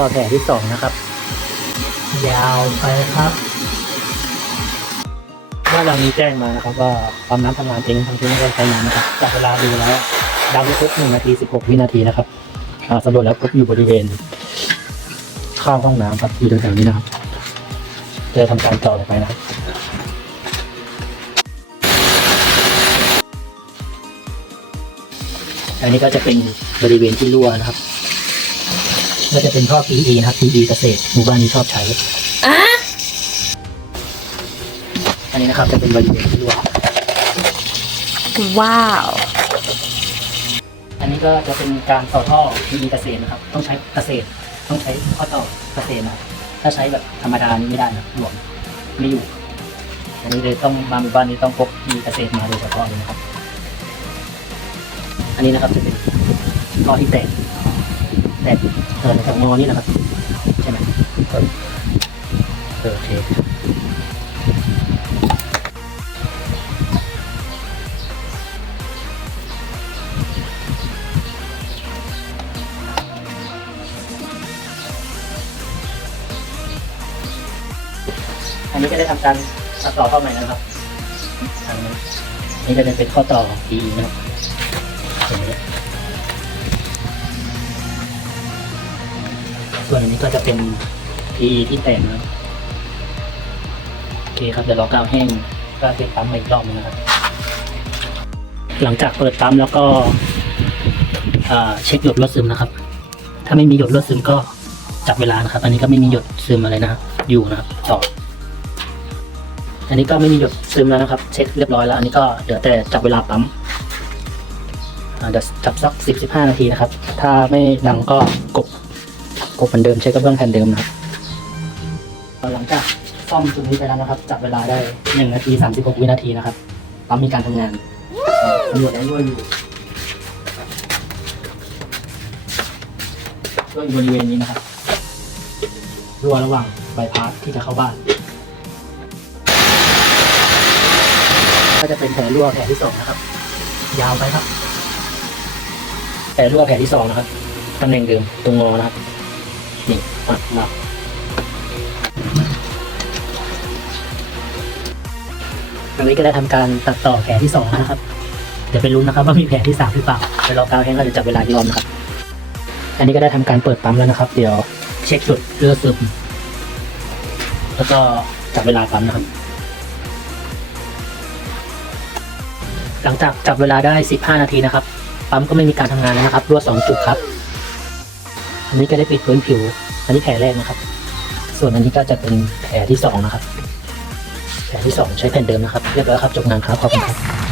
ก็แผลที่สองนะครับ ยาวไปครับว่าเรามีแจ้งมานะครับว่าความน้ำทำงานเองทั้งที่ไม่ได้ใช้น้ำนะครับจากเวลาดูแล้วดาวน์ครบหนึ่งนาทีสิบหกวินาทีนะครับอ่าสำรวจแล้วพบอยู่บริเวณข้างห้องน้ำครับอยู่แถวๆนี้นะครับจะทำการเจาะลงไปนะครับอันนี้ก็จะเป็นบริเวณที่รั่วนะครับ ก็จะเป็นท่อ PE นะครับ PE เกษตรหมู่บ้านนี้ชอบใช้อันนี้นะครับจะเป็นบริเวณที่รั่วว้าว อันนี้ก็จะเป็นการต่อท่อ PE เกษตรนะครับ ต้องใช้เกษตร ต้องใช้ข้อต่อเกษตรนะครับถ้าใช้แบบธรรมดานี่ไม่ได้นะหลวมไม่อยู่อันนี้เลยต้องมาหมู่บ้านนี้ต้องพก PE เกษตรมาโดยเฉพาะเลยนะครับ อันนี้นะครับจะเป็นท่อที่แตก แตกเกิดจากงอนี่นะครับใช่ไหมเออเออโอเคอันนี้ก็ได้ทำการตัดต่อเข้าใหม่แล้วนะครับทางนี้นี่ก็จะเป็นข้อต่อ PE นะครับ ส่วนอันนี้ก็จะเป็น PE ที่แต่งนะครับโอเคครับเดี๋ยวรอกาวแห้งก็เทปั๊มมาอีกรอบนึงนะครับ หลังจากเปิดปั๊มแล้วก็เช็คหยดลวดซึมนะครับ ถ้าไม่มีหยดลวดซึมก็จับเวลานะครับ อันนี้ก็ไม่มีหยดซึมอะไรนะครับอยู่นะครับจอดอันนี้ก็ไม่มีหยดซึมแล้วนะครับ เช็คเรียบร้อยแล้ว อันนี้ก็เหลือแต่จับเวลาปั๊มเดี๋ยวจับสักสิบสิบห้านาทีนะครับ ถ้าไม่ดังก็กบ กบเหมือนเดิมใช้กระเบื้องแผ่นเดิมนะครับหลังจากซ่อมตรงนี้ไปแล้วนะครับจับเวลาได้หนึ่งนาทีสามสิบหกวินาทีนะครับปั๊มมีการทำงานตำรวจได้รั่วอยู่รั่วยบริเวณนี้นะครับรั่วระหว่างใบพัดที่จะเข้าบ้าน ก็จะเป็นแผลรั่วแผลที่สองนะครับ ยาวไปครับ แผลรั่วแผลที่สองนะครับตำแหน่งเดิมตรงงอนะครับ นี่ปัดมาอันนี้ก็ได้ทำการตัดต่อแผลที่สองนะครับ เดี๋ยวไปลุ้นนะครับว่ามีแผลที่สามหรือเปล่าไปรอกาวแห้งก็จะจับเวลาอีกรอนะครับ อันนี้ก็ได้ทำการเปิดปั๊มแล้วนะครับ เดี๋ยวเช็คจุดเลือดซึม แล้วก็จับเวลาปั๊มนะครับ หลังจากจับเวลาได้ 15 นาทีนะครับ ปั๊มก็ไม่มีการทำงานแล้วนะครับรั่ว2จุดครับ อันนี้ก็ได้ปิดพื้นผิว อันนี้แผลแรกนะครับ ส่วนอันนี้ก็จะเป็นแผลที่2นะครับ แผลที่ 2 ใช้แผ่นเดิมนะครับ เรียบร้อยครับจบงานครับขอบคุณครับ